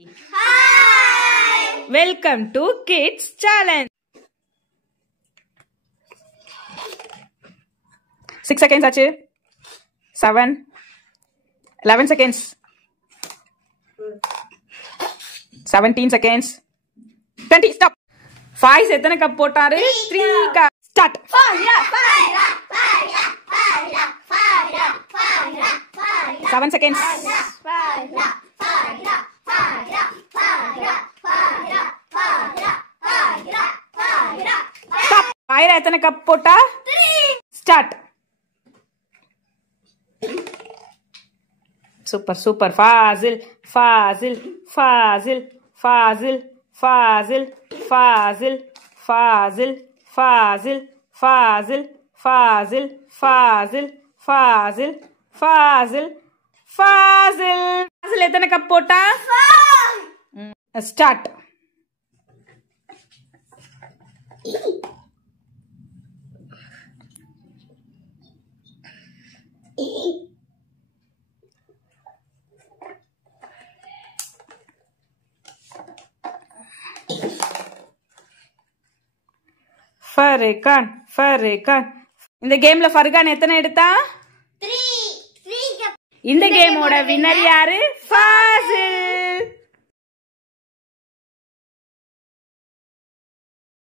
Hi! Welcome to Kids Challenge. 6 seconds ஆச்சு. 7 11 seconds. 17 seconds. 20 stop. 5 எத்தனை cup போட்டாரு? 3 cup. Start. Fire! 7 seconds. Stop. Fire எத்தனை cup போட்டா? 3. Start. Super, super. Fazil, Fazil, Fazil, Fazil, Fazil, Fazil, Fazil, Fazil, Fazil, Fazil, Fazil, Fazil, Fazil, Fazil. Fazil எத்தனை cup போட்டா? 4. Start. Furqan, Furqan. இந்த கேம்ல ஃபர்கான் எத்தனை எடுத்தா? 3. இந்த கேமோட வின்னர் யாரு? ஃபாசில்.